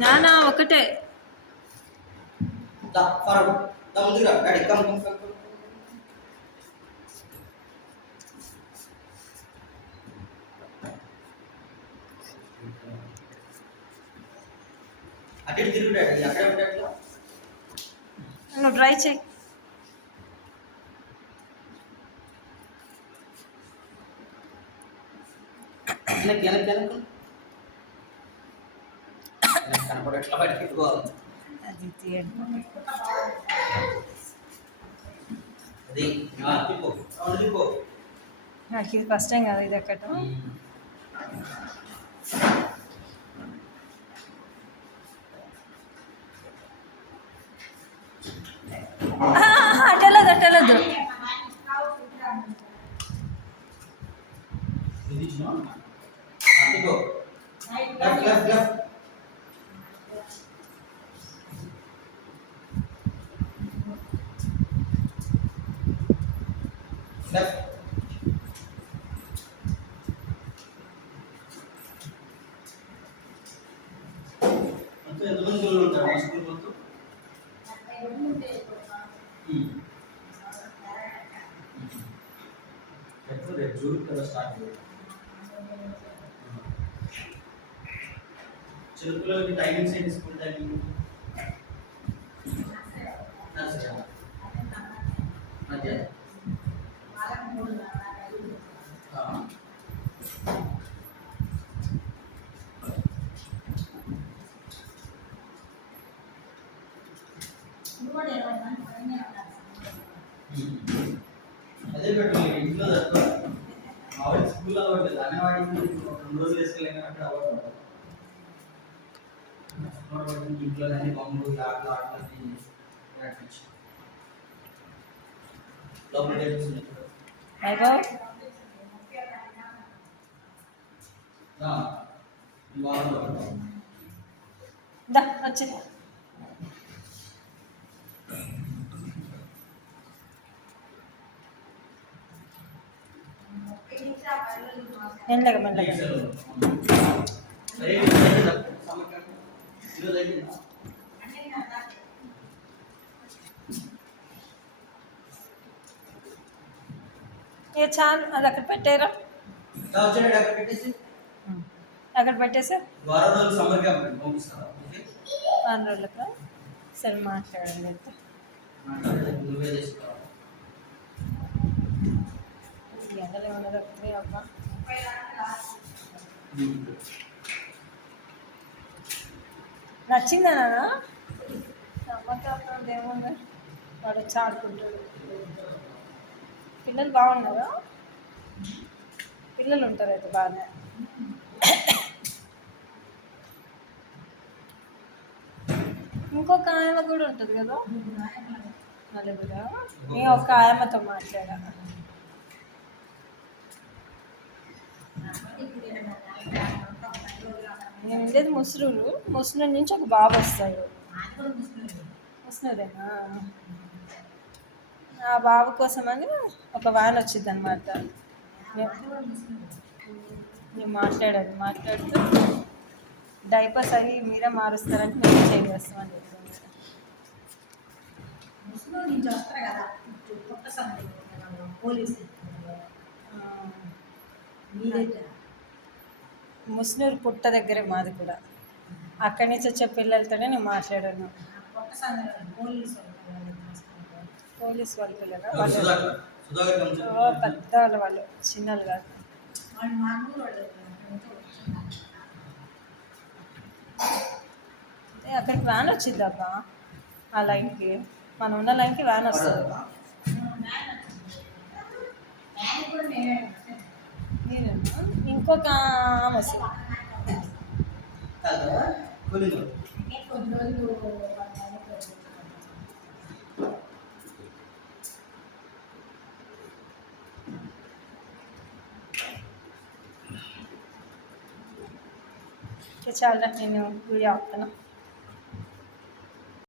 నానా ఒకటే ముందుగా డాడీ కమ్ కమ్ కమ్ అటు తిరుగు డాడీ అక్కడ ఉండట్లా నువ్వు ట్రై చేయి కనపడట్లా బయటకి ఎత్తుకోవాలి అది తీయండి అది తిప్పో అవును తిప్పో నాకు ఇది ఫస్ట్ టైం కదా ఇది ఎక్కటం అట్టలేదు అట్టలేదు తిప్పో లెఫ్ట్ లెఫ్ట్ లెఫ్ట్ లెఫ్ట్ అంటే ఎంతమంది పిల్లలు ఉంటారు మా స్కూల్ మొత్తం ఎప్పుడు రేపు జూన్ కదా స్టార్ట్ చిన్నపిల్లలకి టైమింగ్స్ ఏంటి స్కూల్ టైమింగ్ మధ్యాహ్నం అదే పెట్టండి ఇంట్లో ఆవిడ స్కూల్ అవ్వట్లేదు అంగన్వాడికి 2 రోజులు వేసుకోలేక అక్కడ అవ్వట్లేదు ఇంట్లో కానీ బొమ్మలు ఆటలు ఆటలు లోపల వచ్చి మెల్లగా మెల్లగా ఏ చాలు అది అక్కడ పెట్టారా అక్కడ పెట్టేసా వారం రోజులకా సరే మాట్లాడండి అయితే ఎండలు ఏమన్నా తగ్గుతాయి అబ్బా నచ్చిందా నమ్మకం ఏముంది వాడు వచ్చి ఆడుకుంటాడు పిల్లలు బాగున్నారా పిల్లలు ఉంటారు అయితే బాగానే ఇంకొక ఆయమ కూడా ఉంటుంది కదా నలుగురా నేను ఒక ఆయమతో మాట్లాడా నేను ఉండేది ముస్లిం నుంచి ఒక బాబు వస్తాడు ముస్లిదేనా ఆ బాబు కోసమని ఒక వ్యాన్ వచ్చింది అనమాట నేను మాట్లాడుతూ డైపర్స్ అవి మీరే మారుస్తారంటే మేము చేస్తామని చెప్పింది ముస్నూరు పుట్ట దగ్గరే మాది కూడా అక్కడి నుంచి వచ్చే పిల్లలతోనే నేను మాట్లాడాను పోలీస్ వాళ్ళ పిల్లలు పెద్ద వాళ్ళు చిన్నలు కాదు అక్కడికి వ్యాన్ వచ్చింది అబ్బా ఆ లైన్కి మనం ఉన్న లైన్కి వ్యాన్ వస్తుంది ఇంకొక వస్తుంది చాలా నేను వీడియో ఆపుతాను